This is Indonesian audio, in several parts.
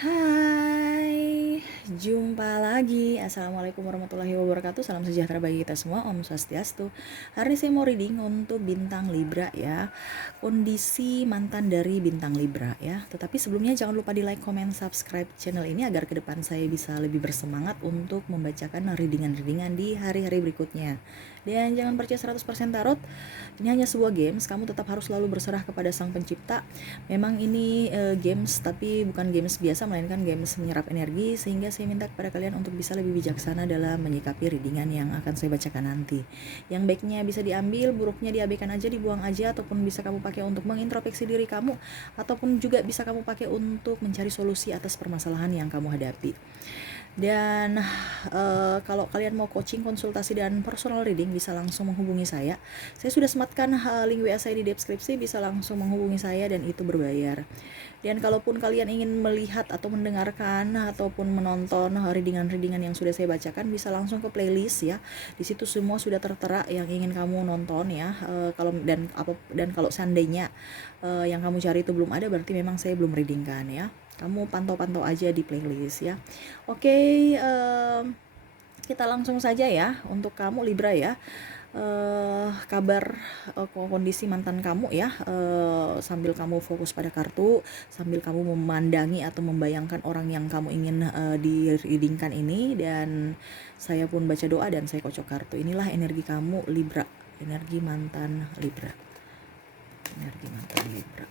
Hai, jumpa lagi. Assalamualaikum warahmatullahi wabarakatuh. Salam sejahtera bagi kita semua. Om Swastiastu. Hari ini saya mau reading untuk bintang Libra ya. Kondisi mantan dari bintang Libra ya. Tetapi sebelumnya jangan lupa di like, comment, subscribe channel ini agar ke depan saya bisa lebih bersemangat untuk membacakan readingan-readingan di hari-hari berikutnya. Dan jangan percaya 100% tarot. Ini hanya sebuah games, kamu tetap harus selalu berserah kepada Sang Pencipta. Memang ini games, tapi bukan games biasa, melainkan games menyerap energi, sehingga saya minta kepada kalian untuk bisa lebih bijaksana dalam menyikapi readingan yang akan saya bacakan nanti. Yang baiknya bisa diambil, buruknya diabaikan aja, dibuang aja, ataupun bisa kamu pakai untuk mengintrospeksi diri kamu, ataupun juga bisa kamu pakai untuk mencari solusi atas permasalahan yang kamu hadapi. Dan kalau kalian mau coaching, konsultasi, dan personal reading bisa langsung menghubungi saya. Saya sudah sematkan link WA saya di deskripsi, bisa langsung menghubungi saya dan itu berbayar. Dan kalaupun kalian ingin melihat atau mendengarkan ataupun menonton readingan-readingan yang sudah saya bacakan, bisa langsung ke playlist ya. Di situ semua sudah tertera yang ingin kamu nonton ya. Dan kalau seandainya yang kamu cari itu belum ada, berarti memang saya belum readingkan ya. Kamu pantau-pantau aja di playlist ya. Oke, kita langsung saja ya untuk kamu Libra ya. Kabar kondisi mantan kamu ya, sambil kamu fokus pada kartu, sambil kamu memandangi atau membayangkan orang yang kamu ingin di-readingkan ini, dan saya pun baca doa dan saya kocok kartu. Inilah energi kamu Libra, energi mantan Libra, energi mantan Libra.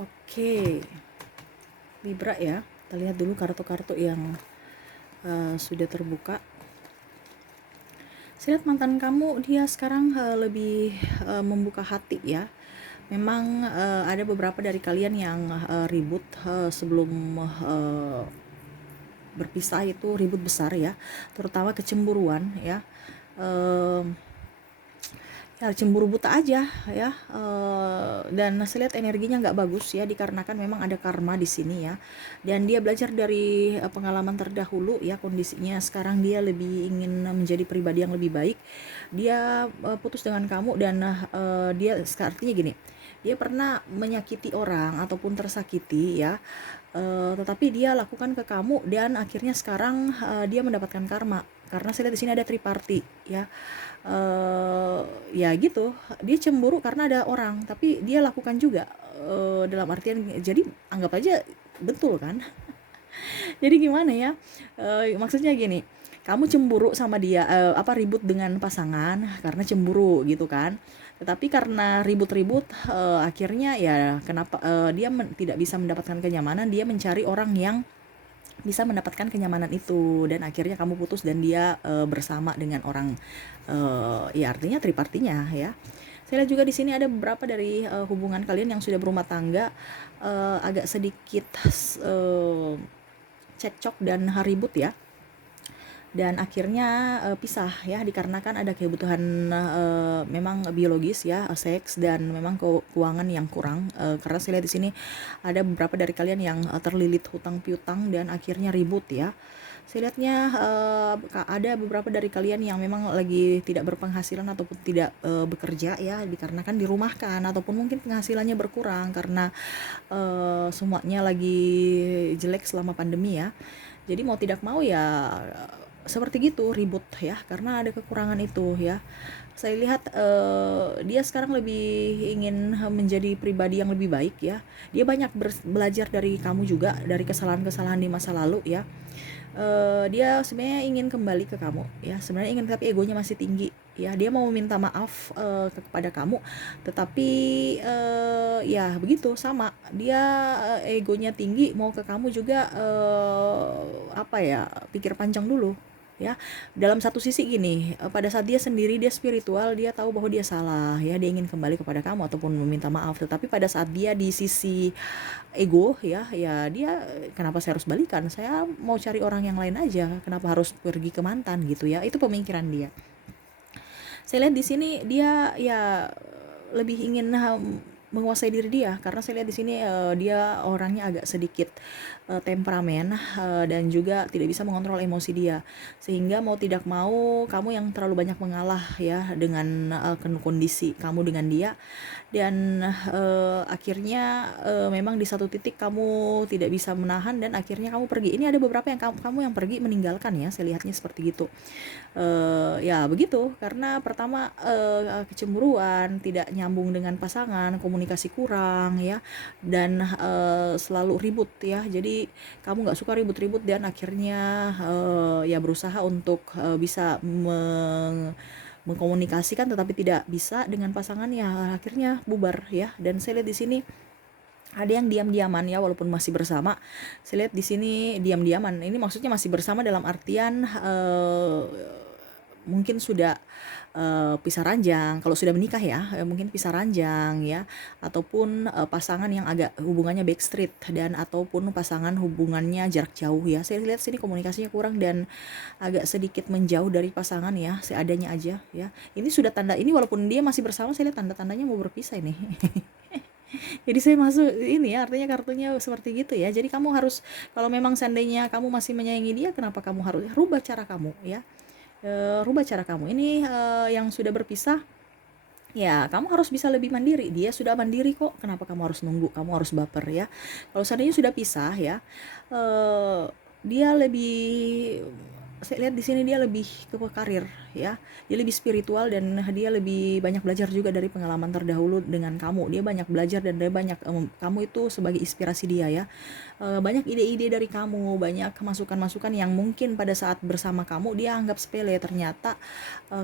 Oke, Libra ya, kita lihat dulu kartu-kartu yang sudah terbuka. Saya lihat mantan kamu dia sekarang lebih membuka hati ya. Memang ada beberapa dari kalian yang ribut sebelum berpisah, itu ribut besar ya, terutama kecemburuan ya. Ya cemburu buta aja ya, dan saya lihat energinya nggak bagus ya, dikarenakan memang ada karma di sini ya, dan dia belajar dari pengalaman terdahulu ya. Kondisinya sekarang dia lebih ingin menjadi pribadi yang lebih baik. Dia putus dengan kamu, dan dia artinya gini, dia pernah menyakiti orang ataupun tersakiti ya, tetapi dia lakukan ke kamu, dan akhirnya sekarang dia mendapatkan karma, karena saya lihat di sini ada triparti ya. Ya gitu, dia cemburu karena ada orang, tapi dia lakukan juga, dalam artian, jadi anggap aja betul kan. Jadi gimana ya, maksudnya gini, kamu cemburu sama dia, ribut dengan pasangan karena cemburu gitu kan. Tetapi karena ribut-ribut, akhirnya ya kenapa dia tidak bisa mendapatkan kenyamanan, dia mencari orang yang bisa mendapatkan kenyamanan itu, dan akhirnya kamu putus dan dia bersama dengan orang, ya artinya tripartinya ya. Saya lihat juga di sini ada beberapa dari hubungan kalian yang sudah berumah tangga agak sedikit cekcok dan ribut ya, dan akhirnya pisah ya, dikarenakan ada kebutuhan memang biologis ya, seks, dan memang keuangan yang kurang. Karena saya lihat di sini ada beberapa dari kalian yang terlilit hutang piutang dan akhirnya ribut ya. Saya lihatnya ada beberapa dari kalian yang memang lagi tidak berpenghasilan ataupun tidak bekerja ya, dikarenakan dirumahkan, ataupun mungkin penghasilannya berkurang karena semuanya lagi jelek selama pandemi ya. Jadi mau tidak mau ya seperti gitu, ribut ya, karena ada kekurangan itu ya. Saya lihat dia sekarang lebih ingin menjadi pribadi yang lebih baik ya. Dia banyak belajar dari kamu juga, dari kesalahan-kesalahan di masa lalu ya. Dia sebenarnya ingin kembali ke kamu ya, sebenarnya ingin, tapi egonya masih tinggi ya. Dia mau meminta maaf kepada kamu, tetapi ya begitu, sama dia egonya tinggi, mau ke kamu juga apa ya, pikir panjang dulu ya. Dalam satu sisi gini, pada saat dia sendiri, dia spiritual, dia tahu bahwa dia salah ya, dia ingin kembali kepada kamu ataupun meminta maaf, tetapi pada saat dia di sisi ego ya, ya dia, kenapa saya harus balikan, saya mau cari orang yang lain aja, kenapa harus pergi ke mantan gitu ya. Itu pemikiran dia. Saya lihat di sini dia ya lebih ingin menguasai diri dia, karena saya lihat di sini dia orangnya agak sedikit temperamen dan juga tidak bisa mengontrol emosi dia, sehingga mau tidak mau kamu yang terlalu banyak mengalah ya dengan kondisi kamu dengan dia, dan akhirnya memang di satu titik kamu tidak bisa menahan dan akhirnya kamu pergi. Ini ada beberapa yang kamu yang pergi, meninggalkan ya, saya lihatnya seperti gitu. Ya begitu, karena pertama kecemburuan, tidak nyambung dengan pasangan, komunikasi kurang ya, dan selalu ribut ya. Jadi kamu nggak suka ribut-ribut, dan akhirnya ya berusaha untuk bisa mengkomunikasikan, tetapi tidak bisa dengan pasangan, ya akhirnya bubar ya. Dan saya lihat di sini ada yang diam-diaman ya, walaupun masih bersama. Saya lihat di sini diam-diaman. Ini maksudnya masih bersama dalam artian mungkin sudah pisah ranjang. Kalau sudah menikah ya, mungkin pisah ranjang ya, ataupun pasangan yang agak hubungannya backstreet, dan ataupun pasangan hubungannya jarak jauh ya. Saya lihat sini komunikasinya kurang dan agak sedikit menjauh dari pasangan ya, seadanya aja ya. Ini sudah tanda, ini walaupun dia masih bersama, saya lihat tanda-tandanya mau berpisah ini. Jadi saya masuk ini ya, artinya kartunya seperti gitu ya. Jadi kamu harus, kalau memang seandainya kamu masih menyayangi dia, kenapa kamu harus rubah cara kamu ya? Rubah cara kamu. Ini yang sudah berpisah, ya kamu harus bisa lebih mandiri. Dia sudah mandiri kok, kenapa kamu harus nunggu, kamu harus baper ya. Kalau seandainya sudah pisah ya, dia lebih, saya lihat di sini dia lebih ke karir ya, dia lebih spiritual, dan dia lebih banyak belajar juga dari pengalaman terdahulu dengan kamu. Dia banyak belajar dan dia banyak kamu itu sebagai inspirasi dia ya. Banyak ide-ide dari kamu, banyak masukan-masukan yang mungkin pada saat bersama kamu dia anggap sepele, ternyata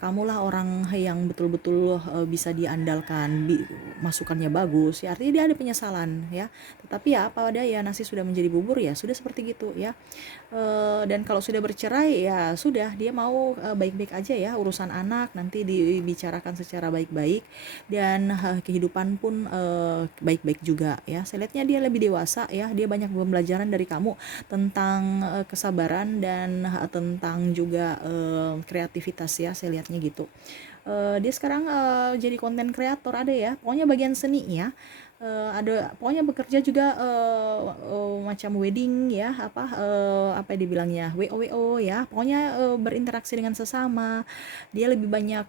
kamulah orang yang betul-betul bisa diandalkan, masukannya bagus ya. Artinya dia ada penyesalan ya, tetapi ya apa daya, nasi sudah menjadi bubur ya, sudah seperti gitu ya. Dan kalau sudah bercerai ya sudah, dia mau baik-baik aja ya, urusan anak nanti dibicarakan secara baik-baik, dan kehidupan pun baik-baik juga ya. Saya lihatnya dia lebih dewasa ya, dia banyak pembelajaran dari kamu tentang kesabaran dan tentang juga kreativitas ya, saya lihatnya gitu. Dia sekarang jadi konten kreator, ada ya, pokoknya bagian seni ya. Ada pokoknya bekerja juga macam wedding ya, apa dibilangnya, WO ya, pokoknya berinteraksi dengan sesama. Dia lebih banyak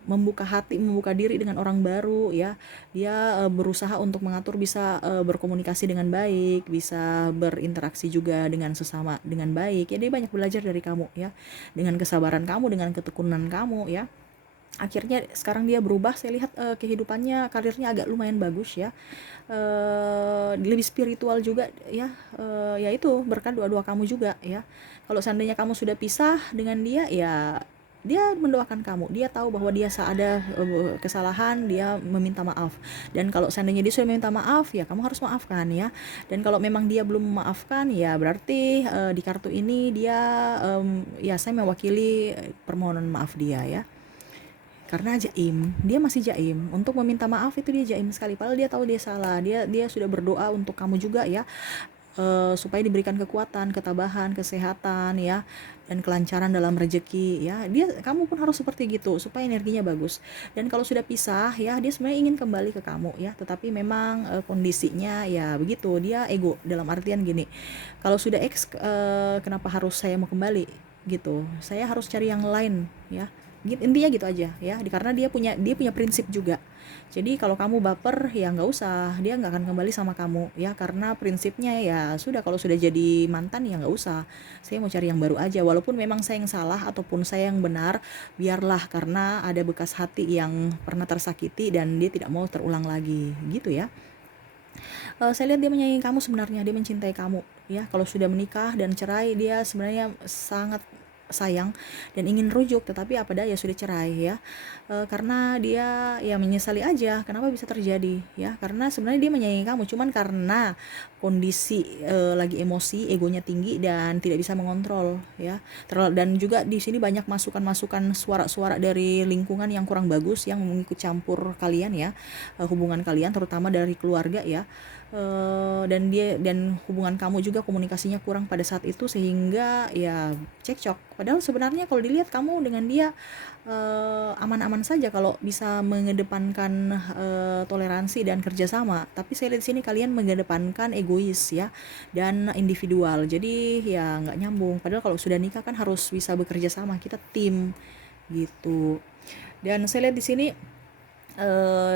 membuka hati, membuka diri dengan orang baru ya. Dia berusaha untuk mengatur, bisa berkomunikasi dengan baik, bisa berinteraksi juga dengan sesama dengan baik ya. Dia banyak belajar dari kamu ya, dengan kesabaran kamu, dengan ketekunan kamu ya. Akhirnya sekarang dia berubah. Saya lihat kehidupannya, karirnya agak lumayan bagus ya, lebih spiritual juga ya. Ya itu berkat doa-doa kamu juga ya. Kalau seandainya kamu sudah pisah dengan dia ya, dia mendoakan kamu, dia tahu bahwa dia ada kesalahan, dia meminta maaf. Dan kalau seandainya dia sudah meminta maaf ya, kamu harus maafkan ya. Dan kalau memang dia belum memaafkan ya, berarti di kartu ini dia ya, saya mewakili permohonan maaf dia ya. karena jaim, dia masih jaim untuk meminta maaf, itu dia jaim sekali, padahal dia tahu dia salah, dia sudah berdoa untuk kamu juga ya, supaya diberikan kekuatan, ketabahan, kesehatan ya, dan kelancaran dalam rezeki ya. Kamu pun harus seperti gitu supaya energinya bagus. Dan kalau sudah pisah ya, dia sebenarnya ingin kembali ke kamu ya, tetapi memang kondisinya ya begitu, dia ego dalam artian gini. Kalau sudah kenapa harus saya mau kembali gitu? Saya harus cari yang lain ya. Intinya gitu aja ya, karena dia punya prinsip juga. Jadi kalau kamu baper ya nggak usah, dia nggak akan kembali sama kamu ya, karena prinsipnya ya sudah, kalau sudah jadi mantan ya nggak usah. Saya mau cari yang baru aja, walaupun memang saya yang salah ataupun saya yang benar, biarlah, karena ada bekas hati yang pernah tersakiti dan dia tidak mau terulang lagi gitu ya. Saya lihat dia menyayangi kamu, sebenarnya dia mencintai kamu ya. Kalau sudah menikah dan cerai, dia sebenarnya sangat sayang dan ingin rujuk, tetapi apa daya sudah cerai ya. Karena dia ya menyesali aja kenapa bisa terjadi ya, karena sebenarnya dia menyayangi kamu, cuman karena kondisi lagi emosi, egonya tinggi dan tidak bisa mengontrol ya. Dan juga di sini banyak masukan-masukan, suara-suara dari lingkungan yang kurang bagus yang mengikut campur kalian ya, hubungan kalian, terutama dari keluarga ya. Dan hubungan kamu juga komunikasinya kurang pada saat itu, sehingga ya cekcok. Padahal sebenarnya kalau dilihat kamu dengan dia aman-aman saja kalau bisa mengedepankan toleransi dan kerjasama. Tapi saya lihat di sini kalian mengedepankan egois ya dan individual. Jadi ya nggak nyambung. Padahal kalau sudah nikah kan harus bisa bekerja sama, kita tim gitu. Dan saya lihat di sini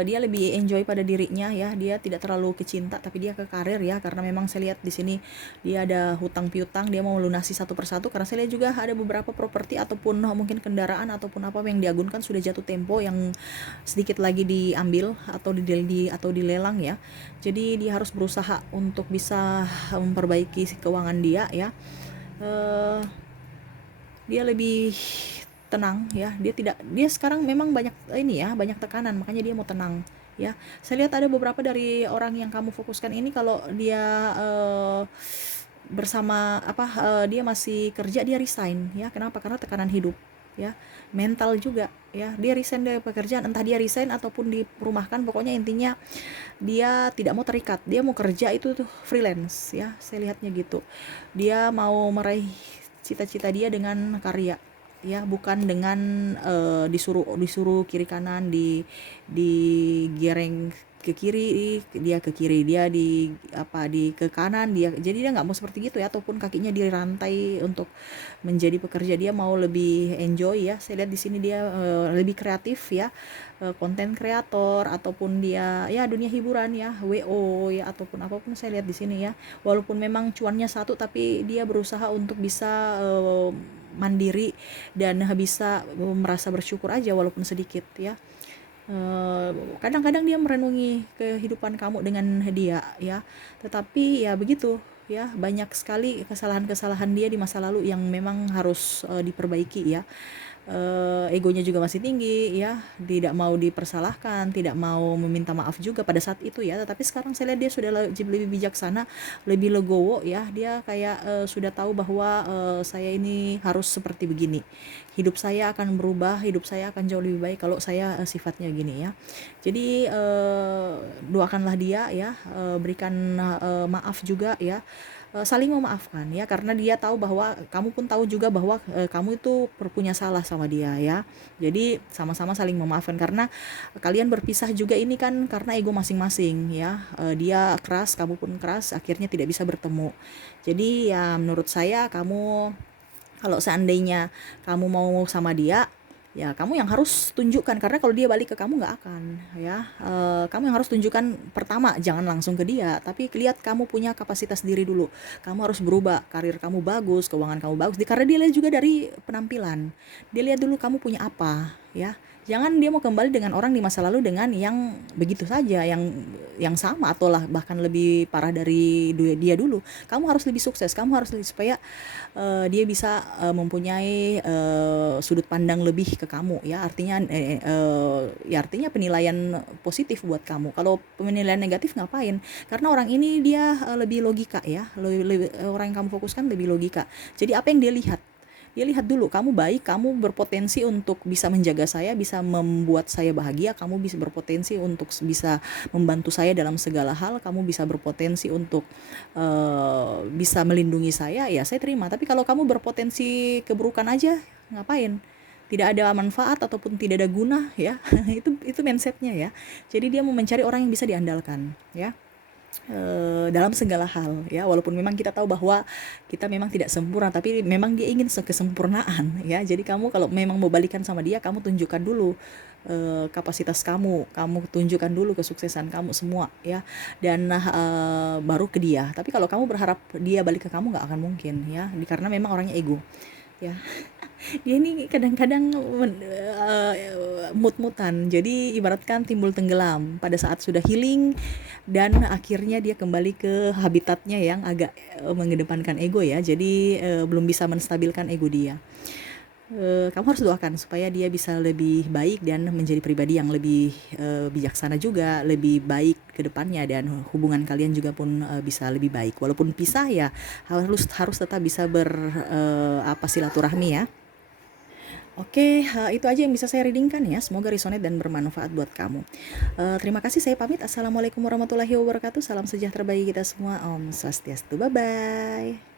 dia lebih enjoy pada dirinya ya, dia tidak terlalu ke cinta tapi dia ke karir ya, karena memang saya lihat di sini dia ada hutang piutang, dia mau melunasi satu persatu, karena saya lihat juga ada beberapa properti ataupun mungkin kendaraan ataupun apa yang diagunkan sudah jatuh tempo, yang sedikit lagi diambil atau dilelang ya. Jadi dia harus berusaha untuk bisa memperbaiki keuangan dia ya. Dia lebih tenang ya, dia sekarang memang banyak banyak tekanan, makanya dia mau tenang ya. Saya lihat ada beberapa dari orang yang kamu fokuskan ini, kalau dia dia masih kerja, dia resign ya. Kenapa? Karena tekanan hidup ya, mental juga ya. Dia resign dari pekerjaan, entah dia resign ataupun dirumahkan, pokoknya intinya dia tidak mau terikat, dia mau kerja itu tuh freelance ya, saya lihatnya gitu. Dia mau meraih cita-cita dia dengan karya ya, bukan dengan disuruh kiri kanan, digereng ke kiri, dia ke kiri, dia di ke kanan, jadi dia nggak mau seperti gitu ya, ataupun kakinya dirantai untuk menjadi pekerja. Dia mau lebih enjoy ya. Saya lihat di sini dia lebih kreatif ya, konten kreator, ataupun dia ya dunia hiburan ya, WO ya, ataupun apapun. Saya lihat di sini ya, walaupun memang cuannya satu, tapi dia berusaha untuk bisa mandiri dan bisa merasa bersyukur aja walaupun sedikit ya. Kadang-kadang dia merenungi kehidupan kamu dengan dia ya, tetapi ya begitu ya, banyak sekali kesalahan-kesalahan dia di masa lalu yang memang harus diperbaiki ya. Egonya juga masih tinggi ya, tidak mau dipersalahkan, tidak mau meminta maaf juga pada saat itu ya. Tetapi sekarang saya lihat dia sudah lebih bijaksana, lebih legowo ya. Dia kayak sudah tahu bahwa saya ini harus seperti begini, hidup saya akan berubah, hidup saya akan jauh lebih baik kalau saya sifatnya gini ya. Jadi doakanlah dia ya, berikan maaf juga ya, saling memaafkan ya, karena dia tahu bahwa kamu pun tahu juga bahwa kamu itu punya salah sama dia ya. Jadi sama-sama saling memaafkan, karena kalian berpisah juga ini kan karena ego masing-masing ya. Dia keras, kamu pun keras, akhirnya tidak bisa bertemu. Jadi ya menurut saya, kamu kalau seandainya kamu mau sama dia, ya kamu yang harus tunjukkan, karena kalau dia balik ke kamu nggak akan ya. Kamu yang harus tunjukkan, pertama jangan langsung ke dia, tapi lihat kamu punya kapasitas diri dulu. Kamu harus berubah, karir kamu bagus, keuangan kamu bagus, karena dia lihat juga dari penampilan, dia lihat dulu kamu punya apa ya. Jangan dia mau kembali dengan orang di masa lalu dengan yang begitu saja, yang sama atau lah bahkan lebih parah dari dia dulu. Kamu harus lebih sukses, kamu harus supaya dia bisa mempunyai sudut pandang lebih ke kamu ya. Artinya penilaian positif buat kamu. Kalau penilaian negatif ngapain? Karena orang ini dia lebih logika ya, orang yang kamu fokuskan lebih logika. Jadi apa yang dia lihat, Ya lihat dulu, kamu baik, kamu berpotensi untuk bisa menjaga saya, bisa membuat saya bahagia, kamu bisa berpotensi untuk bisa membantu saya dalam segala hal, kamu bisa berpotensi untuk bisa melindungi saya, ya saya terima. Tapi kalau kamu berpotensi keburukan aja, ngapain? Tidak ada manfaat ataupun tidak ada guna, ya. Itu mindsetnya, ya. Jadi dia mau mencari orang yang bisa diandalkan, ya, dalam segala hal, ya. Walaupun memang kita tahu bahwa kita memang tidak sempurna, tapi memang dia ingin kesempurnaan, ya. Jadi kamu kalau memang mau balikan sama dia, kamu tunjukkan dulu kapasitas kamu, kamu tunjukkan dulu kesuksesan kamu semua, ya. Dan baru ke dia. Tapi kalau kamu berharap dia balik ke kamu, nggak akan mungkin, ya. Karena memang orangnya ego, ya. Dia ini kadang-kadang mut-mutan. Jadi ibaratkan timbul tenggelam pada saat sudah healing, dan akhirnya dia kembali ke habitatnya yang agak mengedepankan ego, ya. Jadi belum bisa menstabilkan ego dia. Kamu harus doakan supaya dia bisa lebih baik dan menjadi pribadi yang lebih bijaksana juga, lebih baik ke depannya, dan hubungan kalian juga pun bisa lebih baik. Walaupun pisah, ya harus tetap bisa silaturahmi, ya. Oke, itu aja yang bisa saya readingkan, ya. Semoga resonate dan bermanfaat buat kamu. Terima kasih, saya pamit. Assalamualaikum warahmatullahi wabarakatuh. Salam sejahtera bagi kita semua. Om Swastiastu. Bye-bye.